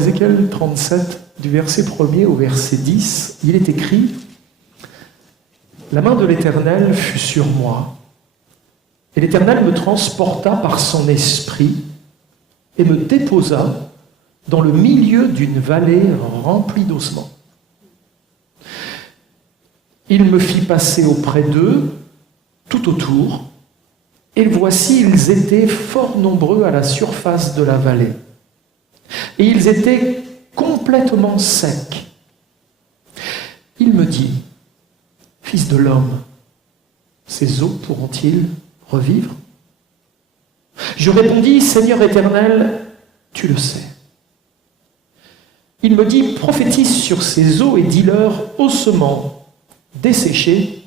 Ézéchiel 37, du verset 1er au verset 10, il est écrit « La main de l'Éternel fut sur moi, et l'Éternel me transporta par son esprit et me déposa dans le milieu d'une vallée remplie d'ossements. Il me fit passer auprès d'eux, tout autour, et voici, ils étaient fort nombreux à la surface de la vallée. Et ils étaient complètement secs. Il me dit, « Fils de l'homme, ces eaux pourront-ils revivre ?» Je répondis, « Seigneur éternel, tu le sais. » Il me dit, « Prophétise sur ces eaux et dis-leur, ossements desséchés,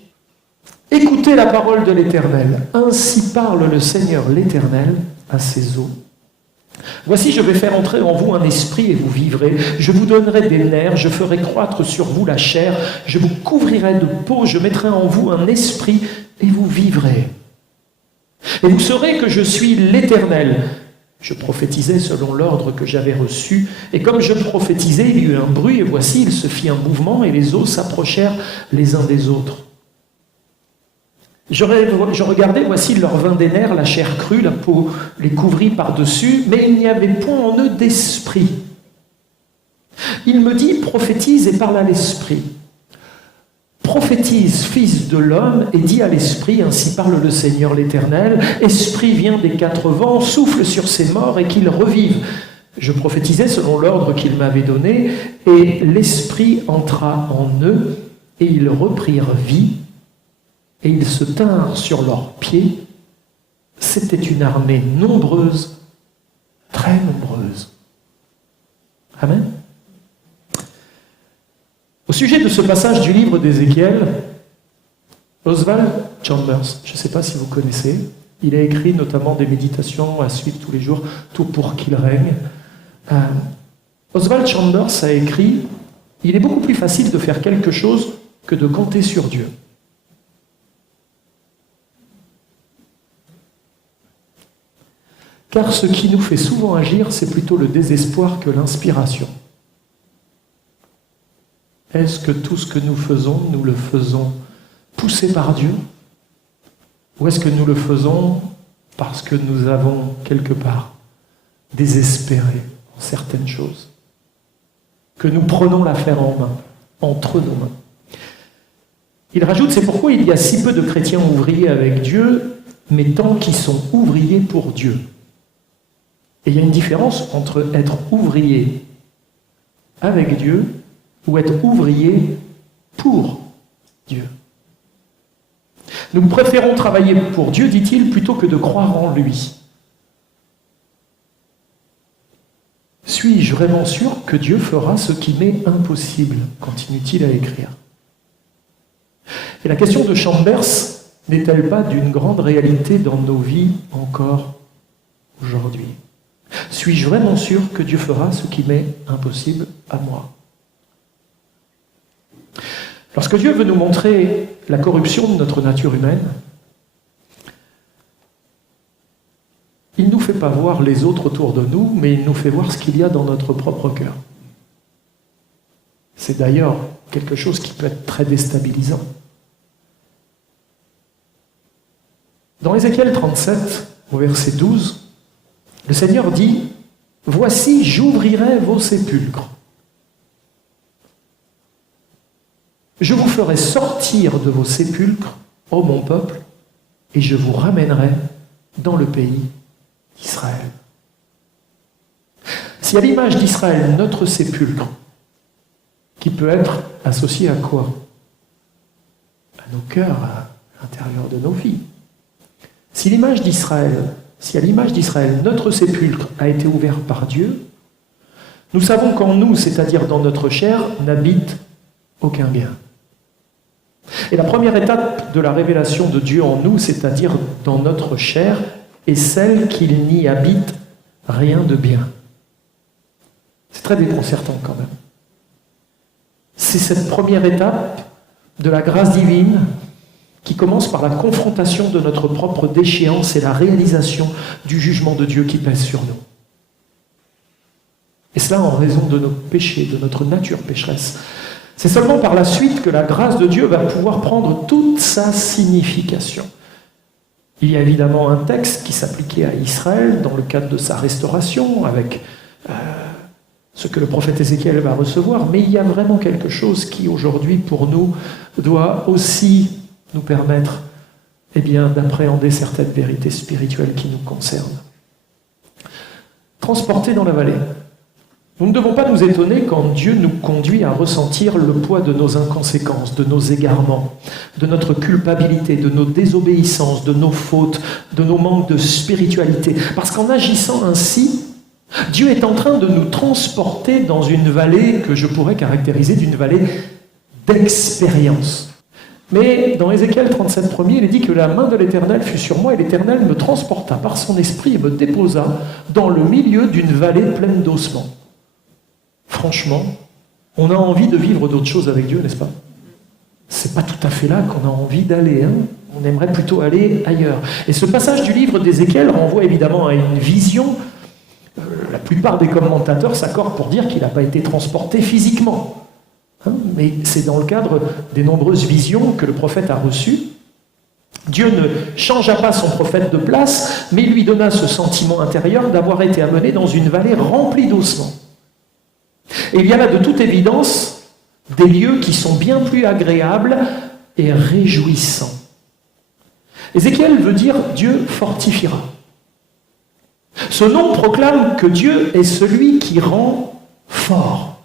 écoutez la parole de l'Éternel. Ainsi parle le Seigneur l'Éternel à ces eaux. Voici, je vais faire entrer en vous un esprit et vous vivrez. Je vous donnerai des nerfs, je ferai croître sur vous la chair, je vous couvrirai de peau, je mettrai en vous un esprit et vous vivrez. Et vous saurez que je suis l'Éternel. » Je prophétisais selon l'ordre que j'avais reçu, et comme je prophétisais, il y eut un bruit, et voici, il se fit un mouvement, et les eaux s'approchèrent les uns des autres. Je regardais, voici, leur vint des nerfs, la chair crue, la peau les couvrit par-dessus, mais il n'y avait point en eux d'esprit. Il me dit, prophétise et parle à l'esprit. Prophétise, fils de l'homme, et dis à l'esprit, ainsi parle le Seigneur l'Éternel, esprit vient des quatre vents, souffle sur ces morts et qu'ils revivent. Je prophétisais selon l'ordre qu'il m'avait donné, et l'esprit entra en eux, et ils reprirent vie, et ils se tinrent sur leurs pieds. C'était une armée nombreuse, très nombreuse. Amen. Au sujet de ce passage du livre d'Ézéchiel, Oswald Chambers, je ne sais pas si vous connaissez, il a écrit notamment des méditations à suivre tous les jours, tout pour qu'il règne. Oswald Chambers a écrit « Il est beaucoup plus facile de faire quelque chose que de compter sur Dieu. » Car ce qui nous fait souvent agir, c'est plutôt le désespoir que l'inspiration. Est-ce que tout ce que nous le faisons poussé par Dieu? Ou est-ce que nous le faisons parce que nous avons quelque part désespéré en certaines choses? Que nous prenons l'affaire en main, entre nos mains. Il rajoute, c'est pourquoi il y a si peu de chrétiens ouvriers avec Dieu, mais tant qui sont ouvriers pour Dieu. Et il y a une différence entre être ouvrier avec Dieu ou être ouvrier pour Dieu. Nous préférons travailler pour Dieu, dit-il, plutôt que de croire en lui. Suis-je vraiment sûr que Dieu fera ce qui m'est impossible? Continue-t-il à écrire. Et la question de Chambers n'est-elle pas d'une grande réalité dans nos vies encore aujourd'hui? Suis-je vraiment sûr que Dieu fera ce qui m'est impossible à moi? Lorsque Dieu veut nous montrer la corruption de notre nature humaine, il ne nous fait pas voir les autres autour de nous, mais il nous fait voir ce qu'il y a dans notre propre cœur. C'est d'ailleurs quelque chose qui peut être très déstabilisant. Dans Ézéchiel 37, au verset 12, le Seigneur dit « Voici, j'ouvrirai vos sépulcres. Je vous ferai sortir de vos sépulcres, ô mon peuple, et je vous ramènerai dans le pays d'Israël. » Si à l'image d'Israël, notre sépulcre, qui peut être associé à quoi? À nos cœurs, à l'intérieur de nos vies. Si à l'image d'Israël, notre sépulcre a été ouvert par Dieu, nous savons qu'en nous, c'est-à-dire dans notre chair, n'habite aucun bien. Et la première étape de la révélation de Dieu en nous, c'est-à-dire dans notre chair, est celle qu'il n'y habite rien de bien. C'est très déconcertant quand même. C'est cette première étape de la grâce divine qui commence par la confrontation de notre propre déchéance et la réalisation du jugement de Dieu qui pèse sur nous. Et cela en raison de nos péchés, de notre nature pécheresse. C'est seulement par la suite que la grâce de Dieu va pouvoir prendre toute sa signification. Il y a évidemment un texte qui s'appliquait à Israël dans le cadre de sa restauration, avec ce que le prophète Ézéchiel va recevoir, mais il y a vraiment quelque chose qui aujourd'hui pour nous doit aussi nous permettre d'appréhender certaines vérités spirituelles qui nous concernent. Transportés dans la vallée. Nous ne devons pas nous étonner quand Dieu nous conduit à ressentir le poids de nos inconséquences, de nos égarements, de notre culpabilité, de nos désobéissances, de nos fautes, de nos manques de spiritualité. Parce qu'en agissant ainsi, Dieu est en train de nous transporter dans une vallée que je pourrais caractériser d'une vallée d'expérience. Mais dans Ézéchiel 37, 1er, il est dit que la main de l'Éternel fut sur moi et l'Éternel me transporta par son esprit et me déposa dans le milieu d'une vallée pleine d'ossements. Franchement, on a envie de vivre d'autres choses avec Dieu, n'est-ce pas? C'est pas tout à fait là qu'on a envie d'aller, On aimerait plutôt aller ailleurs. Et ce passage du livre d'Ézéchiel renvoie évidemment à une vision. La plupart des commentateurs s'accordent pour dire qu'il n'a pas été transporté physiquement. Mais c'est dans le cadre des nombreuses visions que le prophète a reçues. Dieu ne changea pas son prophète de place, mais lui donna ce sentiment intérieur d'avoir été amené dans une vallée remplie d'ossements. Et il y a là de toute évidence des lieux qui sont bien plus agréables et réjouissants. Ézéchiel veut dire Dieu fortifiera. Ce nom proclame que Dieu est celui qui rend fort.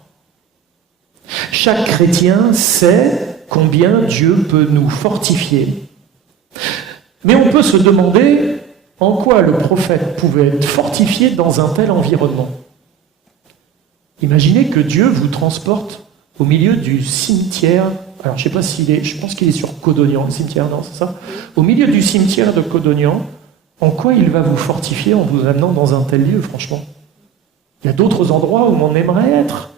Chaque chrétien sait combien Dieu peut nous fortifier. Mais on peut se demander en quoi le prophète pouvait être fortifié dans un tel environnement. Imaginez que Dieu vous transporte au milieu du cimetière. Alors je ne sais pas s'il est, je pense qu'il est sur Codognan, le cimetière, non, c'est ça? Au milieu du cimetière de Codognan, en quoi il va vous fortifier en vous amenant dans un tel lieu, franchement? Il y a d'autres endroits où on aimerait être.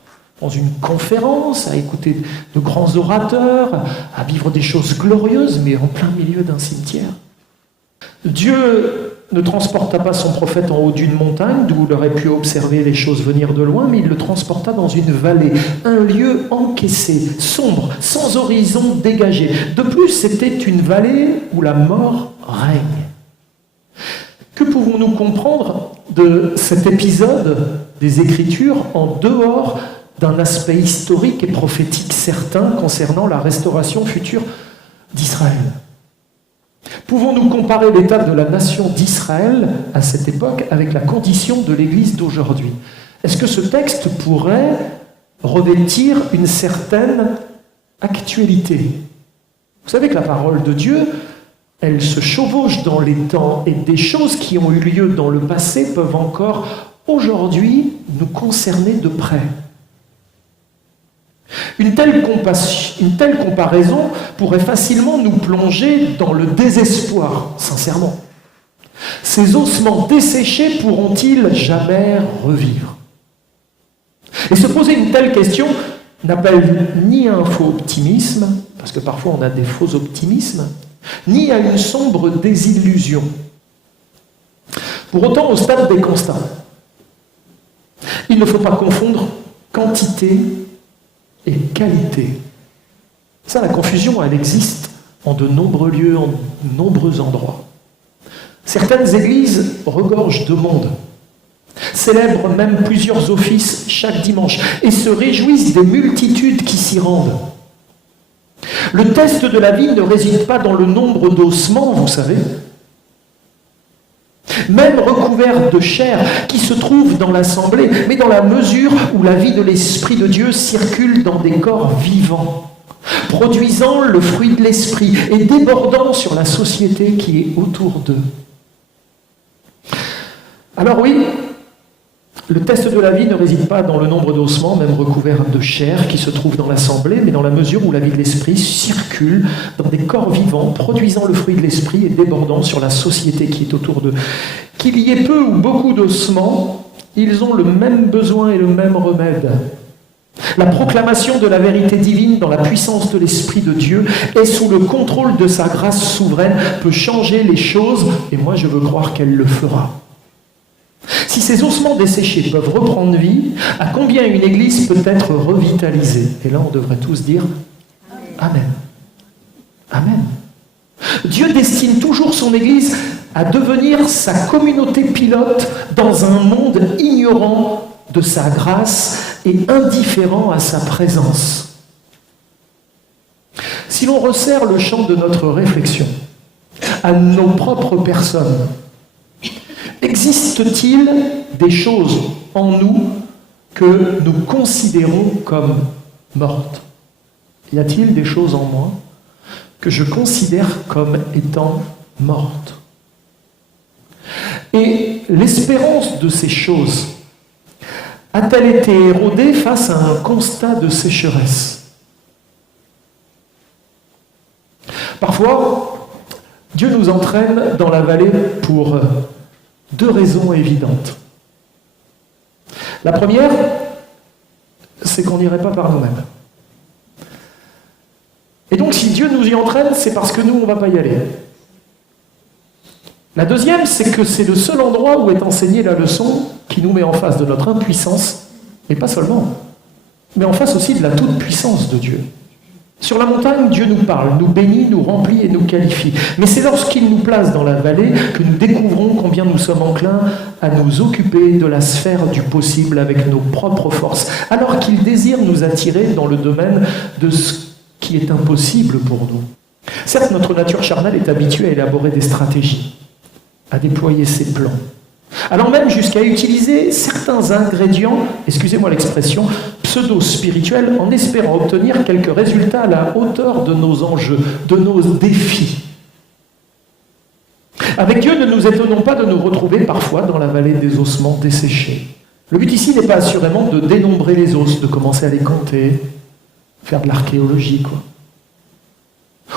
Dans une conférence, à écouter de grands orateurs, à vivre des choses glorieuses, mais en plein milieu d'un cimetière. Dieu ne transporta pas son prophète en haut d'une montagne, d'où il aurait pu observer les choses venir de loin, mais il le transporta dans une vallée, un lieu encaissé, sombre, sans horizon dégagé. De plus, c'était une vallée où la mort règne. Que pouvons-nous comprendre de cet épisode des Écritures en dehors d'un aspect historique et prophétique certain concernant la restauration future d'Israël? Pouvons-nous comparer l'état de la nation d'Israël à cette époque avec la condition de l'Église d'aujourd'hui? Est-ce que ce texte pourrait revêtir une certaine actualité? Vous savez que la parole de Dieu, elle se chevauche dans les temps et des choses qui ont eu lieu dans le passé peuvent encore aujourd'hui nous concerner de près. Une telle comparaison pourrait facilement nous plonger dans le désespoir, sincèrement. Ces ossements desséchés pourront-ils jamais revivre? Et se poser une telle question n'appelle ni à un faux optimisme, parce que parfois on a des faux optimismes, ni à une sombre désillusion. Pour autant, au stade des constats, il ne faut pas confondre quantité et qualité. Ça, la confusion, elle existe en de nombreux lieux, en de nombreux endroits. Certaines églises regorgent de monde, célèbrent même plusieurs offices chaque dimanche et se réjouissent des multitudes qui s'y rendent. Le test de la vie ne réside pas dans le nombre d'ossements, vous savez, même recouverts de chair qui se trouvent dans l'assemblée, mais dans la mesure où la vie de l'Esprit de Dieu circule dans des corps vivants, produisant le fruit de l'Esprit et débordant sur la société qui est autour d'eux. Alors oui, le test de la vie ne réside pas dans le nombre d'ossements, même recouverts de chair, qui se trouvent dans l'assemblée, mais dans la mesure où la vie de l'Esprit circule dans des corps vivants, produisant le fruit de l'Esprit et débordant sur la société qui est autour d'eux. Qu'il y ait peu ou beaucoup d'ossements, ils ont le même besoin et le même remède. La proclamation de la vérité divine dans la puissance de l'Esprit de Dieu et sous le contrôle de sa grâce souveraine peut changer les choses, et moi je veux croire qu'elle le fera. Si ces ossements desséchés peuvent reprendre vie, à combien une église peut être revitalisée? Et là, on devrait tous dire Amen. Amen. Dieu destine toujours son église à devenir sa communauté pilote dans un monde ignorant de sa grâce et indifférent à sa présence. Si l'on resserre le champ de notre réflexion à nos propres personnes, existe-t-il des choses en nous que nous considérons comme mortes? Y a-t-il des choses en moi que je considère comme étant mortes? Et l'espérance de ces choses a-t-elle été érodée face à un constat de sécheresse? Parfois, Dieu nous entraîne dans la vallée pour deux raisons évidentes. La première, c'est qu'on n'irait pas par nous-mêmes. Et donc, si Dieu nous y entraîne, c'est parce que nous, on ne va pas y aller. La deuxième, c'est que c'est le seul endroit où est enseignée la leçon qui nous met en face de notre impuissance, et pas seulement, mais en face aussi de la toute-puissance de Dieu. Sur la montagne, Dieu nous parle, nous bénit, nous remplit et nous qualifie. Mais c'est lorsqu'il nous place dans la vallée que nous découvrons combien nous sommes enclins à nous occuper de la sphère du possible avec nos propres forces, alors qu'il désire nous attirer dans le domaine de ce qui est impossible pour nous. Certes, notre nature charnelle est habituée à élaborer des stratégies, à déployer ses plans, allant même jusqu'à utiliser certains ingrédients, excusez-moi l'expression, pseudo-spirituels, en espérant obtenir quelques résultats à la hauteur de nos enjeux, de nos défis. Avec Dieu, ne nous étonnons pas de nous retrouver parfois dans la vallée des ossements desséchés. Le but ici n'est pas assurément de dénombrer les os, de commencer à les compter, faire de l'archéologie, quoi.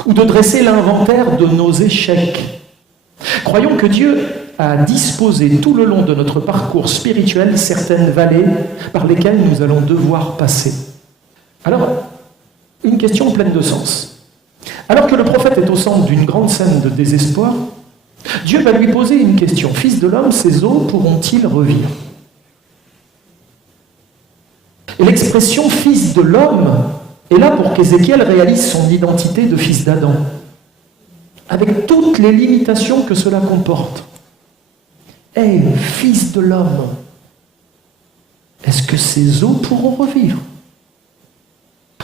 Ou de dresser l'inventaire de nos échecs. Croyons que Dieu a disposé tout le long de notre parcours spirituel certaines vallées par lesquelles nous allons devoir passer. Alors, une question pleine de sens. Alors que le prophète est au centre d'une grande scène de désespoir, Dieu va lui poser une question. Fils de l'homme, ces os pourront-ils revivre? Et l'expression fils de l'homme est là pour qu'Ézéchiel réalise son identité de fils d'Adam, avec toutes les limitations que cela comporte. Hé, fils de l'homme, est-ce que ces os pourront revivre?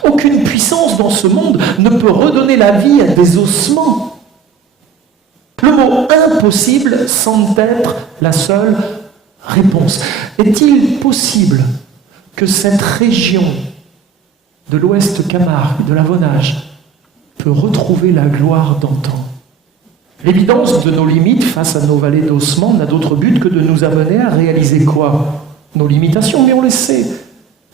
Aucune puissance dans ce monde ne peut redonner la vie à des ossements. Le mot impossible semble être la seule réponse. Est-il possible que cette région de l'Ouest Camargue, de l'Avonage, peut retrouver la gloire d'antan? L'évidence de nos limites face à nos vallées d'ossements n'a d'autre but que de nous amener à réaliser quoi? Nos limitations, mais on les sait,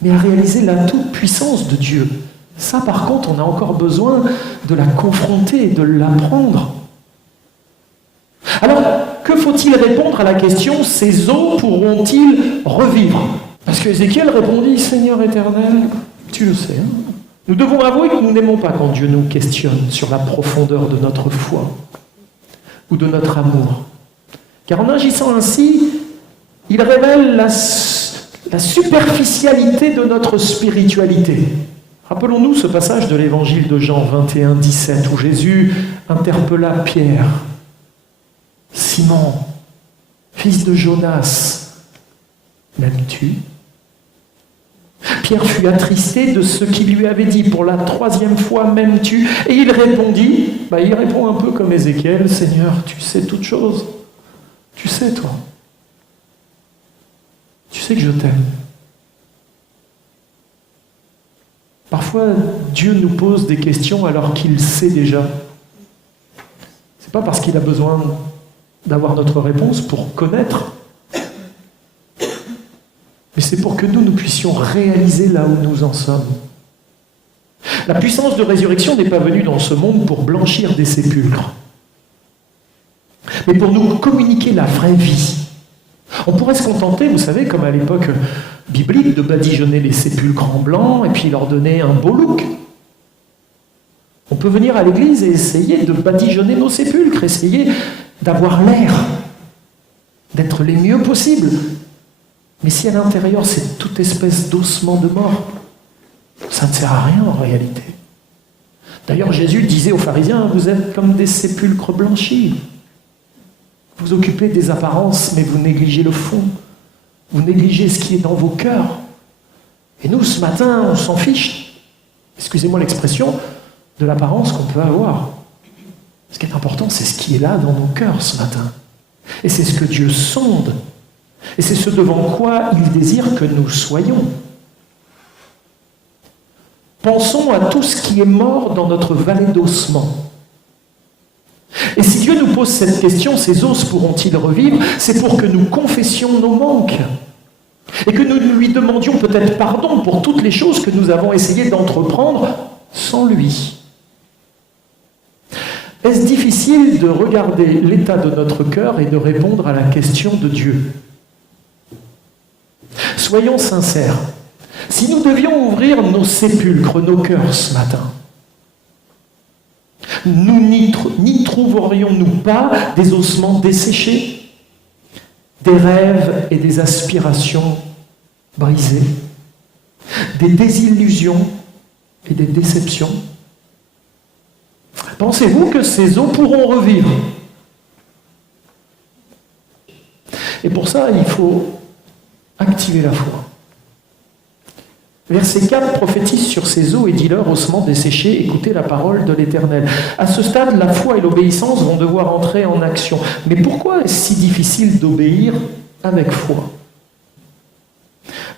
mais à réaliser la toute-puissance de Dieu. Ça, par contre, on a encore besoin de la confronter, de l'apprendre. Alors, que faut-il répondre à la question, ces eaux pourront-ils revivre? Parce que Ézéchiel répondit, Seigneur éternel, tu le sais. Hein? Nous devons avouer que nous n'aimons pas quand Dieu nous questionne sur la profondeur de notre foi ou de notre amour. Car en agissant ainsi, il révèle la superficialité de notre spiritualité. Rappelons-nous ce passage de l'évangile de Jean 21, 17, où Jésus interpella Pierre. Simon, fils de Jonas, m'aimes-tu? Pierre fut attristé de ce qu'il lui avait dit pour la 3e fois, m'aimes-tu? Et il répondit, il répond un peu comme Ézéchiel, Seigneur, tu sais toutes choses. Tu sais, toi. Tu sais que je t'aime. Parfois, Dieu nous pose des questions alors qu'il sait déjà. C'est pas parce qu'il a besoin d'avoir notre réponse pour connaître, mais c'est pour que nous puissions réaliser là où nous en sommes. La puissance de résurrection n'est pas venue dans ce monde pour blanchir des sépulcres, mais pour nous communiquer la vraie vie. On pourrait se contenter, vous savez, comme à l'époque biblique, de badigeonner les sépulcres en blanc et puis leur donner un beau look. On peut venir à l'église et essayer de badigeonner nos sépulcres, essayer d'avoir l'air, d'être les mieux possibles. Mais si à l'intérieur c'est toute espèce d'ossement de mort, ça ne sert à rien en réalité. D'ailleurs, Jésus disait aux pharisiens, vous êtes comme des sépulcres blanchis. Vous occupez des apparences, mais vous négligez le fond. Vous négligez ce qui est dans vos cœurs. Et nous, ce matin, on s'en fiche, excusez-moi l'expression, de l'apparence qu'on peut avoir. Ce qui est important, c'est ce qui est là dans nos cœurs ce matin. Et c'est ce que Dieu sonde. Et c'est ce devant quoi il désire que nous soyons. Pensons à tout ce qui est mort dans notre vallée d'ossements. Et si Dieu nous pose cette question, ces os pourront-ils revivre? C'est pour que nous confessions nos manques. Et que nous lui demandions peut-être pardon pour toutes les choses que nous avons essayé d'entreprendre sans lui. Est-ce difficile de regarder l'état de notre cœur et de répondre à la question de Dieu? Soyons sincères. Si nous devions ouvrir nos sépulcres, nos cœurs ce matin, nous n'y trouverions-nous pas des ossements desséchés, des rêves et des aspirations brisées, des désillusions et des déceptions? Pensez-vous que ces os pourront revivre? Et pour ça, il faut activer la foi. Verset 4 prophétise sur ces eaux et dit-leur, ossements desséchés, écoutez la parole de l'Éternel. À ce stade, la foi et l'obéissance vont devoir entrer en action. Mais pourquoi est-ce si difficile d'obéir avec foi?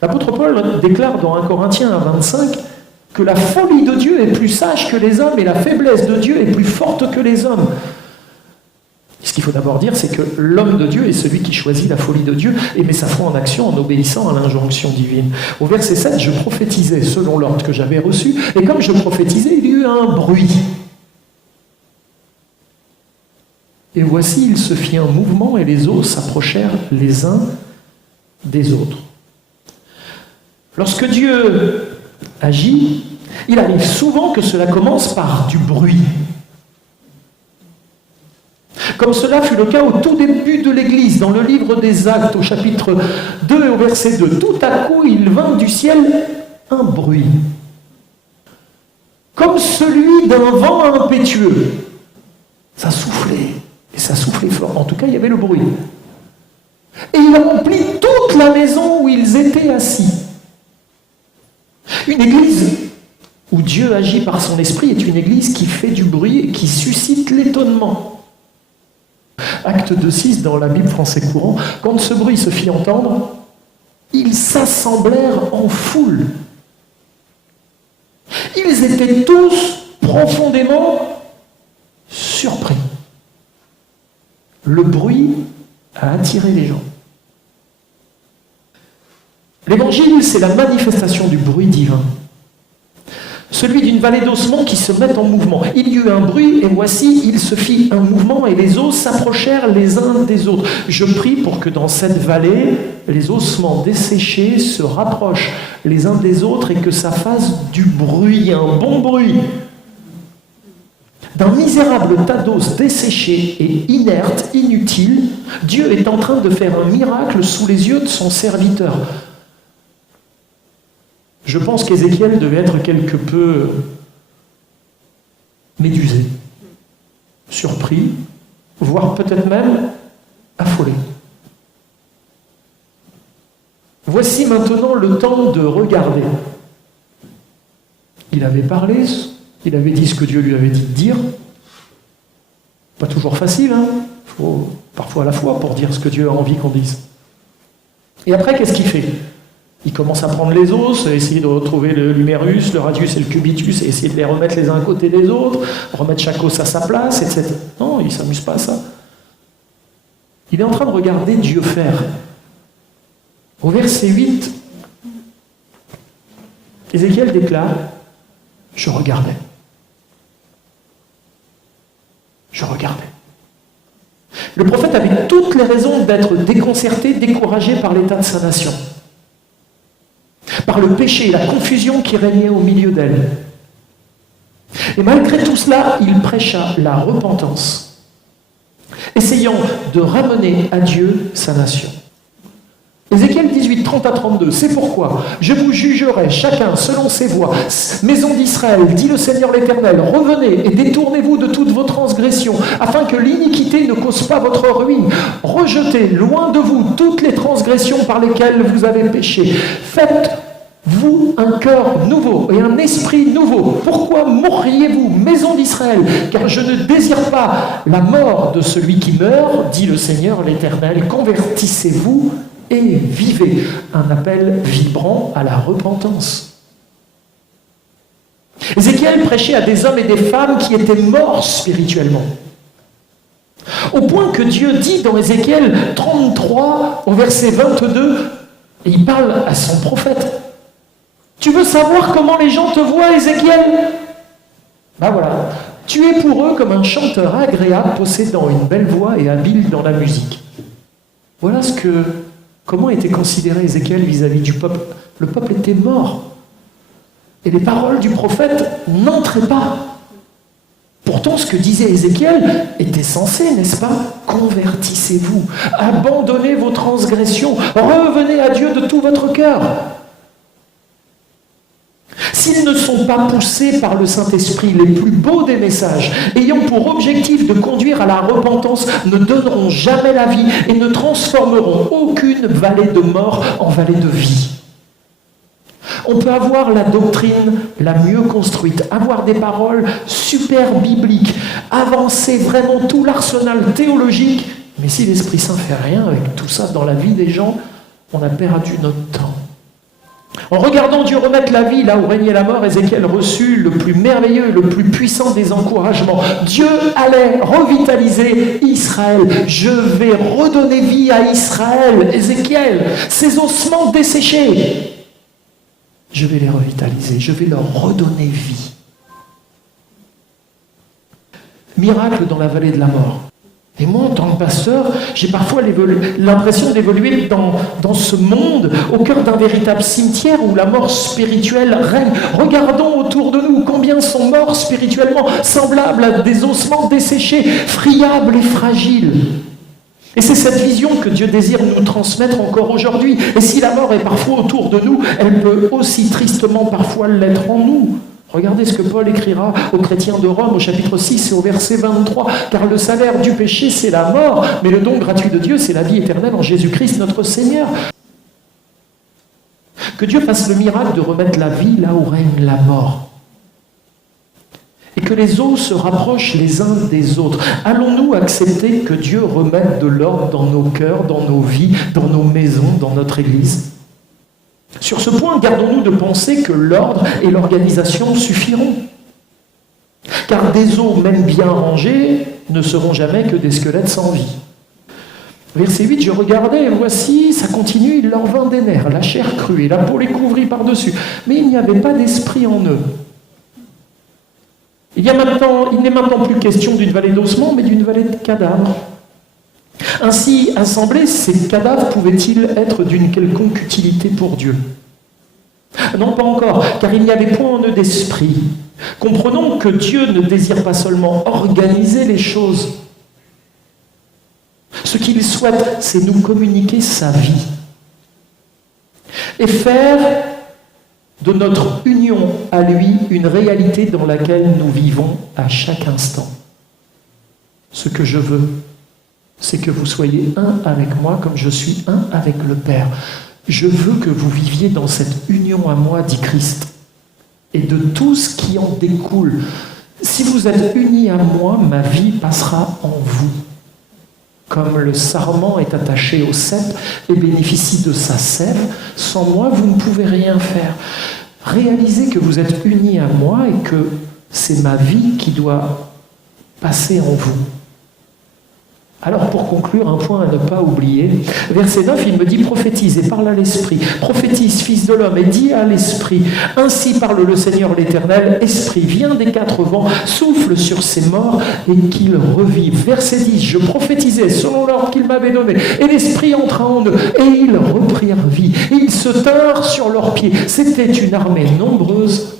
L'apôtre Paul déclare dans 1 Corinthiens 25 que la folie de Dieu est plus sage que les hommes et la faiblesse de Dieu est plus forte que les hommes. Ce qu'il faut d'abord dire, c'est que l'homme de Dieu est celui qui choisit la folie de Dieu et met sa foi en action en obéissant à l'injonction divine. Au verset 7, je prophétisais selon l'ordre que j'avais reçu, et comme je prophétisais, il y eut un bruit. Et voici, il se fit un mouvement et les os s'approchèrent les uns des autres. Lorsque Dieu agit, il arrive souvent que cela commence par du bruit. Comme cela fut le cas au tout début de l'Église, dans le livre des Actes, au chapitre 2 et au verset 2. Tout à coup, il vint du ciel un bruit, comme celui d'un vent impétueux. Ça soufflait, et ça soufflait fort. En tout cas, il y avait le bruit. Et il remplit toute la maison où ils étaient assis. Une église où Dieu agit par son esprit est une église qui fait du bruit et qui suscite l'étonnement. Acte 2:6 dans la Bible français courant, quand ce bruit se fit entendre, ils s'assemblèrent en foule. Ils étaient tous profondément surpris. Le bruit a attiré les gens. L'évangile, c'est la manifestation du bruit divin. Celui d'une vallée d'ossements qui se met en mouvement. Il y eut un bruit, et voici, il se fit un mouvement, et les os s'approchèrent les uns des autres. Je prie pour que dans cette vallée, les ossements desséchés se rapprochent les uns des autres, et que ça fasse du bruit, un bon bruit. D'un misérable tas d'os desséchés et inertes, inutiles, Dieu est en train de faire un miracle sous les yeux de son serviteur. Je pense qu'Ézéchiel devait être quelque peu médusé, surpris, voire peut-être même affolé. Voici maintenant le temps de regarder. Il avait parlé, il avait dit ce que Dieu lui avait dit de dire. Pas toujours facile, hein. Il faut parfois à la fois pour dire ce que Dieu a envie qu'on dise. Et après, qu'est-ce qu'il fait ? Il commence à prendre les os, essayer de retrouver l'humérus, le radius et le cubitus, et essayer de les remettre les uns à côté des autres, remettre chaque os à sa place, etc. Non, il ne s'amuse pas à ça. Il est en train de regarder Dieu faire. Au verset 8, Ézéchiel déclare « Je regardais. Je regardais. » Le prophète avait toutes les raisons d'être déconcerté, découragé par l'état de sa nation, par le péché et la confusion qui régnait au milieu d'elle. Et malgré tout cela, il prêcha la repentance, essayant de ramener à Dieu sa nation. Ézéchiel 18, 30 à 32, c'est pourquoi je vous jugerai chacun selon ses voies. Maison d'Israël, dit le Seigneur l'Éternel, revenez et détournez-vous de toutes vos transgressions, afin que l'iniquité ne cause pas votre ruine. Rejetez loin de vous toutes les transgressions par lesquelles vous avez péché. Faites-vous un cœur nouveau et un esprit nouveau. Pourquoi mourriez-vous, maison d'Israël? Car je ne désire pas la mort de celui qui meurt, dit le Seigneur l'Éternel. Convertissez-vous et vivez. Un appel vibrant à la repentance. Ézéchiel prêchait à des hommes et des femmes qui étaient morts spirituellement. Au point que Dieu dit dans Ézéchiel 33, au verset 22, et il parle à son prophète. Tu veux savoir comment les gens te voient, Ézéchiel? Ben voilà, tu es pour eux comme un chanteur agréable, possédant une belle voix et habile dans la musique. Voilà comment était considéré Ézéchiel vis-à-vis du peuple. Le peuple était mort. Et les paroles du prophète n'entraient pas. Pourtant, ce que disait Ézéchiel était censé, n'est-ce pas? Convertissez-vous, abandonnez vos transgressions, revenez à Dieu de tout votre cœur. S'ils ne sont pas poussés par le Saint-Esprit, les plus beaux des messages, ayant pour objectif de conduire à la repentance, ne donneront jamais la vie et ne transformeront aucune vallée de mort en vallée de vie. On peut avoir la doctrine la mieux construite, avoir des paroles super bibliques, avancer vraiment tout l'arsenal théologique, mais si l'Esprit Saint ne fait rien avec tout ça dans la vie des gens, on a perdu notre temps. En regardant Dieu remettre la vie là où régnait la mort, Ézéchiel reçut le plus merveilleux et le plus puissant des encouragements. Dieu allait revitaliser Israël. Je vais redonner vie à Israël. Ézéchiel, ces ossements desséchés, je vais les revitaliser, je vais leur redonner vie. Miracle dans la vallée de la mort. Et moi, en tant que pasteur, j'ai parfois l'impression d'évoluer dans ce monde, au cœur d'un véritable cimetière où la mort spirituelle règne. Regardons autour de nous combien sont morts spirituellement, semblables à des ossements desséchés, friables et fragiles. Et c'est cette vision que Dieu désire nous transmettre encore aujourd'hui. Et si la mort est parfois autour de nous, elle peut aussi tristement parfois l'être en nous. Regardez ce que Paul écrira aux chrétiens de Rome au chapitre 6 et au verset 23. Car le salaire du péché, c'est la mort, mais le don gratuit de Dieu, c'est la vie éternelle en Jésus-Christ notre Seigneur. Que Dieu fasse le miracle de remettre la vie là où règne la mort. Et que les os se rapprochent les uns des autres. Allons-nous accepter que Dieu remette de l'ordre dans nos cœurs, dans nos vies, dans nos maisons, dans notre Église? Sur ce point, gardons-nous de penser que l'ordre et l'organisation suffiront. Car des os, même bien rangés, ne seront jamais que des squelettes sans vie. Verset 8, je regardais, et voici, ça continue, il leur vint des nerfs, la chair crue, et la peau les couvrit par-dessus. Mais il n'y avait pas d'esprit en eux. Il n'est maintenant plus question d'une vallée d'ossements, mais d'une vallée de cadavres. Ainsi, assemblés, ces cadavres pouvaient-ils être d'une quelconque utilité pour Dieu? Non, pas encore, car il n'y avait point en eux d'esprit. Comprenons que Dieu ne désire pas seulement organiser les choses. Ce qu'il souhaite, c'est nous communiquer sa vie. Et faire de notre union à lui une réalité dans laquelle nous vivons à chaque instant. Ce que je veux, c'est que vous soyez un avec moi comme je suis un avec le Père. Je veux que vous viviez dans cette union à moi, dit Christ, et de tout ce qui en découle. Si vous êtes unis à moi, ma vie passera en vous. Comme le sarment est attaché au cep et bénéficie de sa sève, sans moi, vous ne pouvez rien faire. Réalisez que vous êtes unis à moi et que c'est ma vie qui doit passer en vous. Alors pour conclure, un point à ne pas oublier, verset 9, il me dit « Prophétise et parle à l'Esprit. Prophétise, fils de l'homme, et dis à l'Esprit. Ainsi parle le Seigneur l'Éternel. Esprit, viens des quatre vents, souffle sur ces morts et qu'ils revivent. » Verset 10, je prophétisais selon l'ordre qu'il m'avait donné. Et l'Esprit entra en eux, et ils reprirent vie. Et ils se tinrent sur leurs pieds. C'était une armée nombreuse,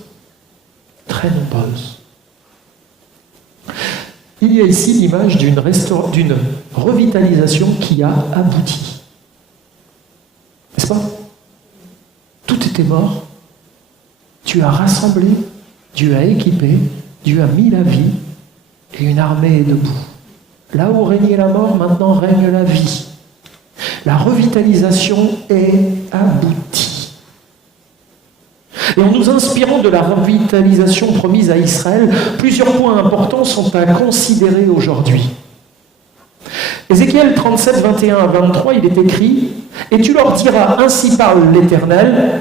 très nombreuse. Il y a ici l'image d'une revitalisation qui a abouti. N'est-ce pas? Tout était mort. Tu as rassemblé, Dieu a équipé, Dieu a mis la vie, et une armée est debout. Là où régnait la mort, maintenant règne la vie. La revitalisation est aboutie. Et en nous inspirant de la revitalisation promise à Israël, plusieurs points importants sont à considérer aujourd'hui. Ézéchiel 37, 21 à 23, il est écrit « Et tu leur diras, ainsi parle l'Éternel,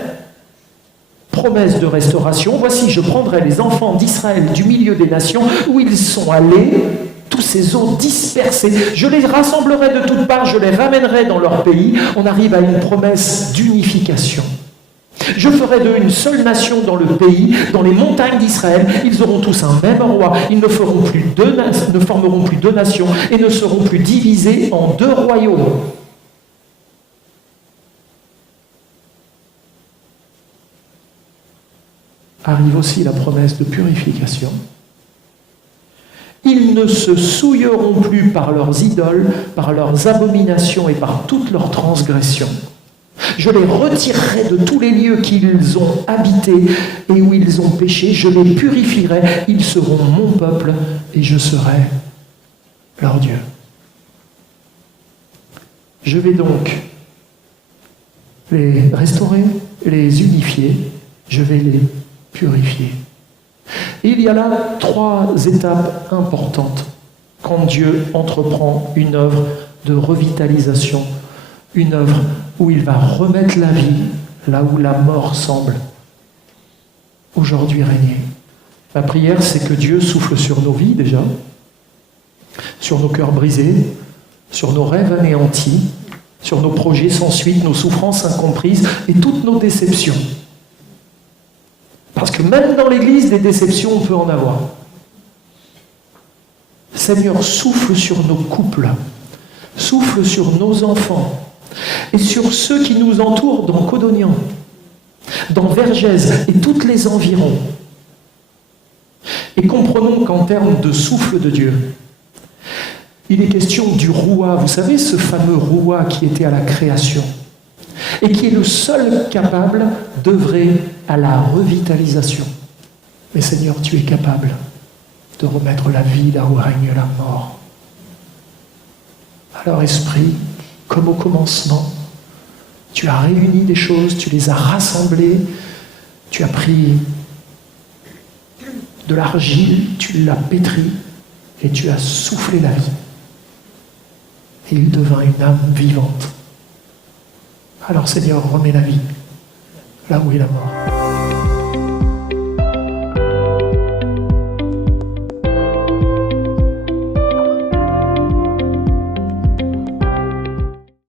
promesse de restauration, voici, je prendrai les enfants d'Israël du milieu des nations où ils sont allés, tous ces eaux dispersées, je les rassemblerai de toutes parts, je les ramènerai dans leur pays. » On arrive à une promesse d'unification. Je ferai d'eux une seule nation dans le pays, dans les montagnes d'Israël. Ils auront tous un même roi. Ils ne formeront plus deux nations et ne seront plus divisés en deux royaumes. Arrive aussi la promesse de purification. Ils ne se souilleront plus par leurs idoles, par leurs abominations et par toutes leurs transgressions. Je les retirerai de tous les lieux qu'ils ont habités et où ils ont péché. Je les purifierai. Ils seront mon peuple et je serai leur Dieu. Je vais donc les restaurer, les unifier. Je vais les purifier. Et il y a là 3 étapes importantes quand Dieu entreprend une œuvre de revitalisation, une œuvre où il va remettre la vie là où la mort semble aujourd'hui régner. Ma prière, c'est que Dieu souffle sur nos vies déjà, sur nos cœurs brisés, sur nos rêves anéantis, sur nos projets sans suite, nos souffrances incomprises et toutes nos déceptions. Parce que même dans l'Église, des déceptions, on peut en avoir. Seigneur, souffle sur nos couples, souffle sur nos enfants et sur ceux qui nous entourent dans Codognan, dans Vergès et toutes les environs. Et comprenons qu'en termes de souffle de Dieu, il est question du Roua. Vous savez, ce fameux Roua qui était à la création et qui est le seul capable d'œuvrer à la revitalisation. Mais Seigneur, tu es capable de remettre la vie là où règne la mort. Alors Esprit, comme au commencement, tu as réuni des choses, tu les as rassemblées, tu as pris de l'argile, tu l'as pétrie et tu as soufflé la vie. Et il devint une âme vivante. Alors Seigneur, remets la vie là où est la mort.